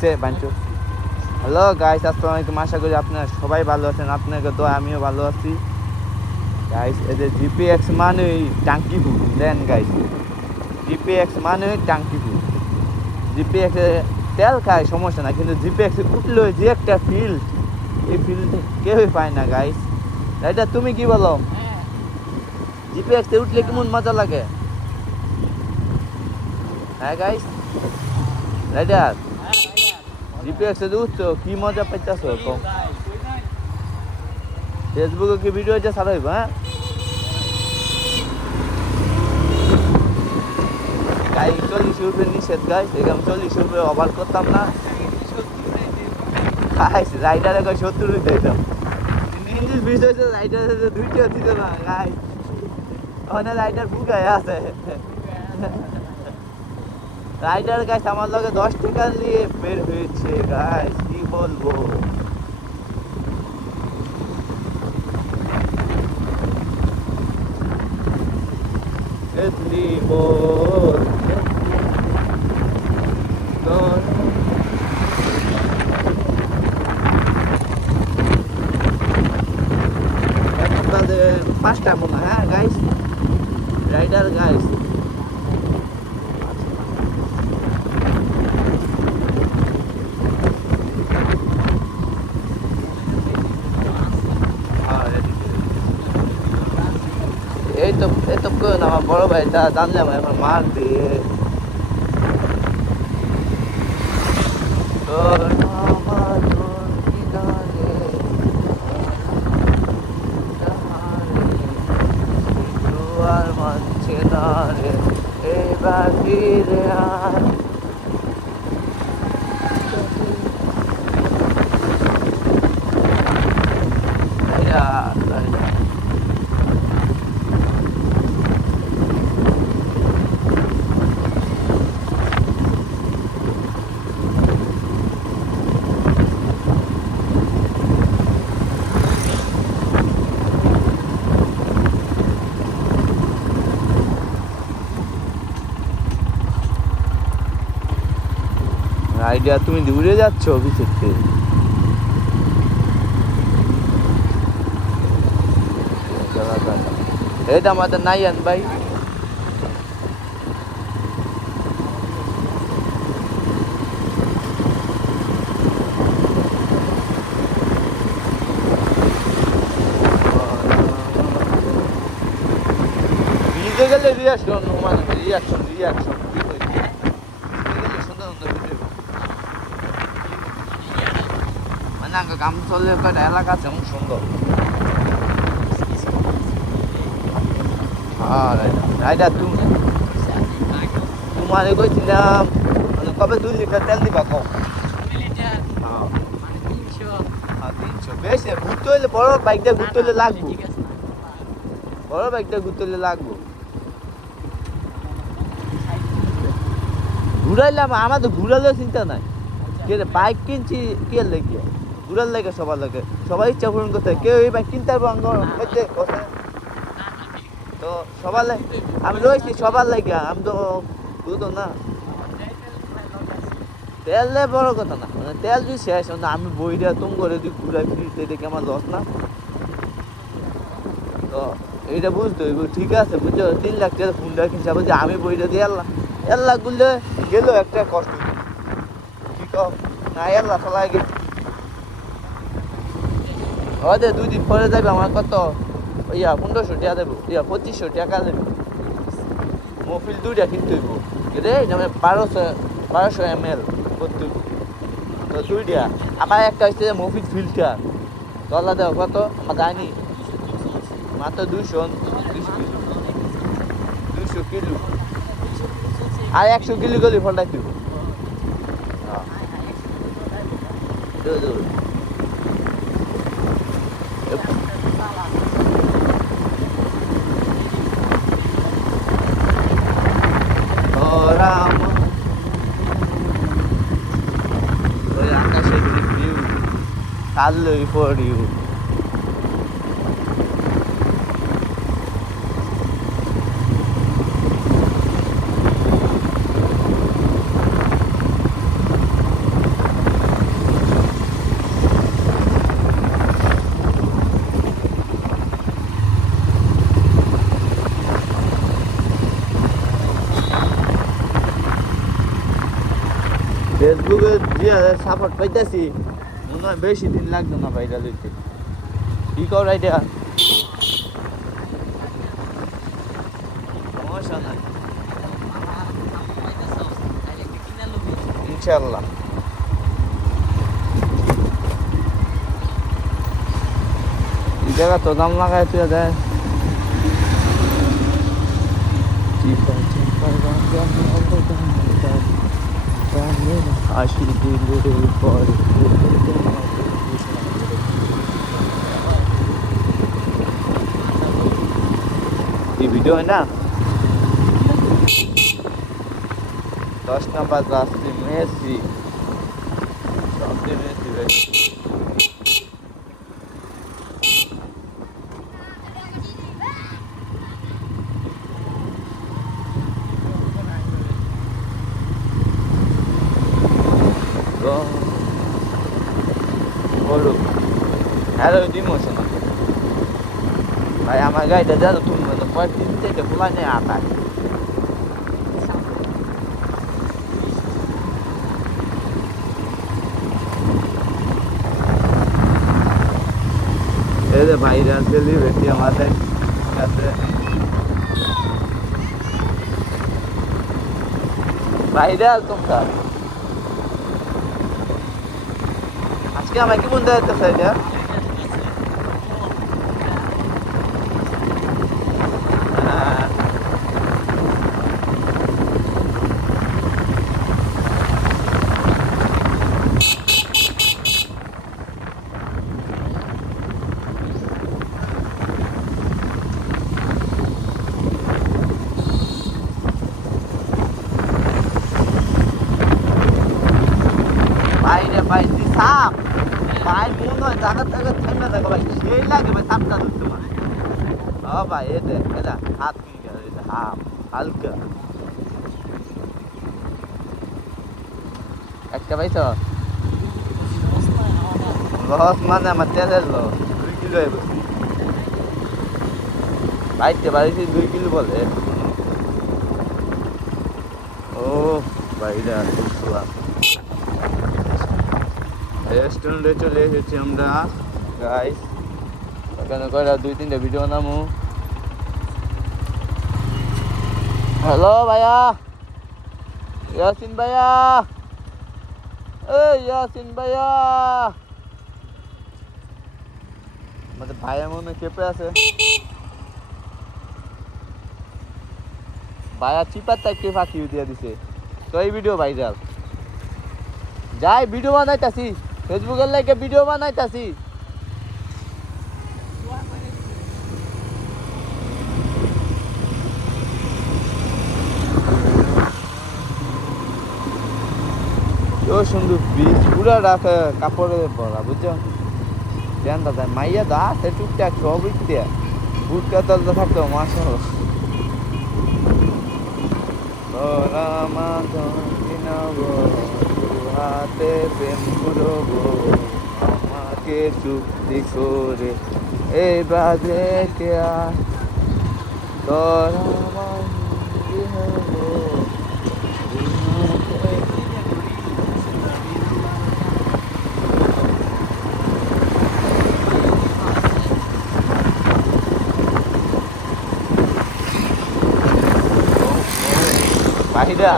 সে বাঞ্চু। Hello guys, আসসালামু আলাইকুম। আশা করি আপনারা সবাই ভালো আছেন। আপনাকে তো আমিও ভালো আছি গাইস। এদের জিপিএক্স মানে টাঙ্কি ফুল দেন গাইস। জিপিএক্স মানে টাঙ্কি ফুল। জিপিএক্স তেল খায় সমস্যা না, কিন্তু জিপিএক্স উঠলো যে একটা ফিল্ড, এই ফিল্ড কেউই পায় না গাইস। এটা তুমি কি বলো? জিপিএক্স উঠলে কেমন মজা লাগে? হ্যাঁ গাইস, রাইডার জিপিএক্স উঠছো কি মজা পাইতেছো? ফেসবুকে কি ভিডিও এটা ছাড়াইব? হ্যাঁ গাই 40 রুপে নিষেধ গাইস, এরকম 40 রুপে ওভার করতাম না গাইস। রাইডারে কই 70 দিতাম। ইংলিশ বিষয় তো রাইডারে 2টা দিত না গাইস। ওখানে রাইডার বুকায় আছে। রাইডার গাইস আমার লগে 10 টাকা নিয়ে বের হয়েছে গাইস, কি বলবো। এখন তাদের 5টা মনে হয়। হ্যাঁ গাইস, রাইডার গাইস এই তো কেউ না, আমার বড় ভাই তা জানলে আমার এখন মার দিয়ে। আর মানছে না রে এবার ফিরে আয়। আইডিয়া, তুমি দূরে যাচ্ছ অফিসের থেকে? এটা আমাদের নাইয়ান ভাই। ভিজে গেলে রিয়াকশন মানে রিয়াকশন সুন্দর সুন্দর ভিডিও মানে কাম চলে কয়টা এলাকা আছে অনেক সুন্দর। রাইডার তুমি তোমার কইছিলাম কবে 2 লিটার তেল দিবা কম? 300 বেশি ঘুরতে হইলে বড় বাইকটা ঘুরতে হইলে লাগবো। বড় বাইকটা ঘুরতে হইলে লাগবো। ঘুরাইলাম আমাদের ঘুরালেও চিন্তা নাই। কে বাইক কিনছি কে লেগে ঘুরার লাগে, সবার লাগে, সবাই ইচ্ছা পূরণ করতে। কেউ এই বাইক কিনতে পারবো তো সবার লাগে। আমি রয়েছি সবার লাগে, আমি তো বুঝতো না। তেলে বড় কথা না, মানে তেল যদি শেষ আমি বইটা তুম করে তুই ঘুরাই ফিরতে দেখে আমার লস না। তো এইটা বুঝতে হইব, ঠিক আছে বুঝছো। 3 লাখ টাকা ফোনটা কিনছে, বলছি আমি বইটা দিয়ে 1 লাখ গুললে গেল একটা কষ্ট। ঠিক না 1 লাখ লাগে ওদের 2 দিন পরে যাবে। আমার কত 1500 টাকা দেবো, 2500 টাকা দেবো। মফিল 2টা কিনতে হইব রে, 1200 ml করতে হইব। তো 2টা আবার একটা হচ্ছে মফিল ফিল্টার তলা দেওয়া কত আমার যায়নি, মাত্র 200 কিলো। আর 100 কিলো গলি ফলটা দিব। আকাশের ভিউ কালই ফর ইউ। ফেসবুকে যে সাপোর্ট পাইতেছি মনে হয় বেশি দিন লাগবে না ভাইরাল হইতে। কি কর এটা সমস্যা নাই ইনশাল্লাহ। এই জায়গা তো দাম লাগাই তুই দেয় আশি দিলের পরে এই ভিডিও হয় না 10 নম্বর রাস্তায় মেসি সবচেয়ে মেসি ভাই বলো হ্যালো ডিমোশন ভাই আমার গাড়িটা যারা তুমি পরের দিন থেকে খোলা নেই আটায় এই ভাইরা সেলিব্রিটি আমাদের কাছে ভাইরাল তোমরা আজকে আমাকে কি বলতে যাচ্ছে এটা ভাইরে ভাই তুই সাপ ভাই মনে হয় জায়গা থেকে ঠান্ডা দেখো ভাই সেই লাগে ভাই সাপটা ধরতে মানে ও ভাই এটা হাত নিয়ে এটা হাফ হালকা একটা পাইছ লস মানে আমার তেলের লস 2 কিলো বাইতে বাড়িতে 2 কিলো বলে ও ভাইরা রেস্টুরেন্টে চলে এসেছি আমরা গাইস ওখানে করে 2-3টা ভিডিও বানাবো হ্যালো ভাইয়া ইয়াসিন ভাইয়া এই ইয়াসিন ভাইয়া আমাদের ভাইয়া মনে চেপে আছে ভাইয়া চিপার তাকে ফাঁকি দিয়ে দিছে তো এই ভিডিও ভাইরাল যাই ভিডিও বানাইতাছি ফেসবুকের লাইকে ভিডিও বানাইতাছি সুন্দর বীজ পুরা রাখে কাপড়ে পরা বুঝছো দেন দাদা মাইয়া দা সে টুকটাক সবই দেয়া বুট কাতল থাকতো মাসা হাতে প্রেম করবো আমাকে চুক্তি করে এই বাজে কে তোরা ভাইরা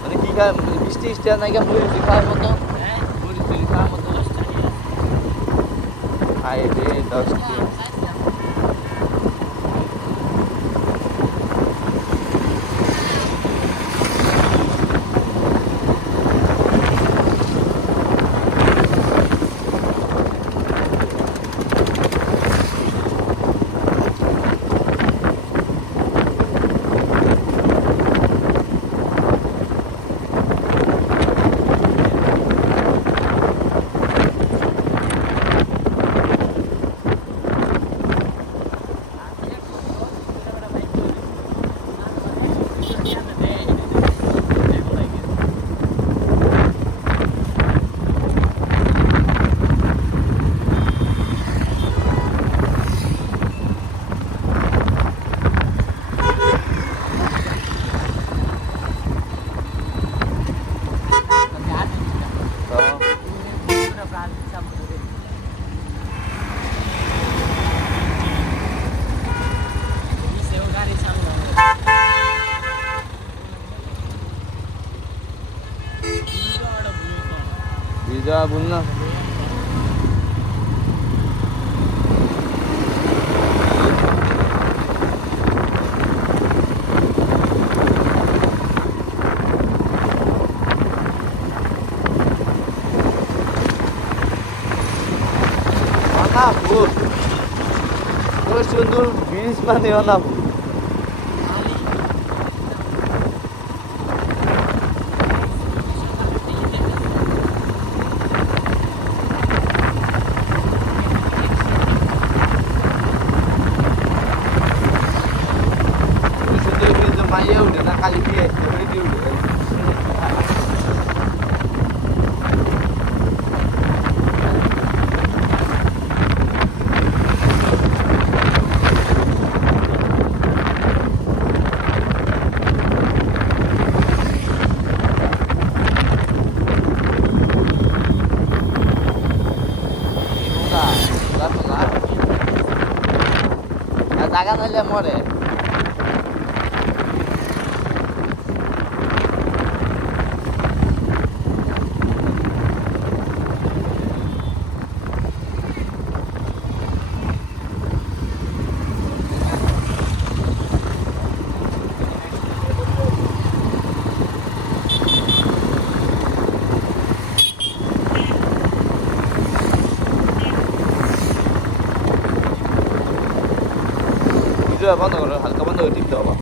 মানে কি খায় মিষ্টি ইস্টা নাই মুড়ি খাওয়ার মতো মুড়ি খাওয়ার মতো আয় রে 10টি যা বল না অনাপুর ওই সুন্দর ব্রিজ মানে অনাপুর সুন্দর ব্রিজ মাইয়া উঠে না খালি দিয়ে উঠে জায়গা নাইলে মরে বন্ধ করো হালকা বন্ধ করে টিপতে হবে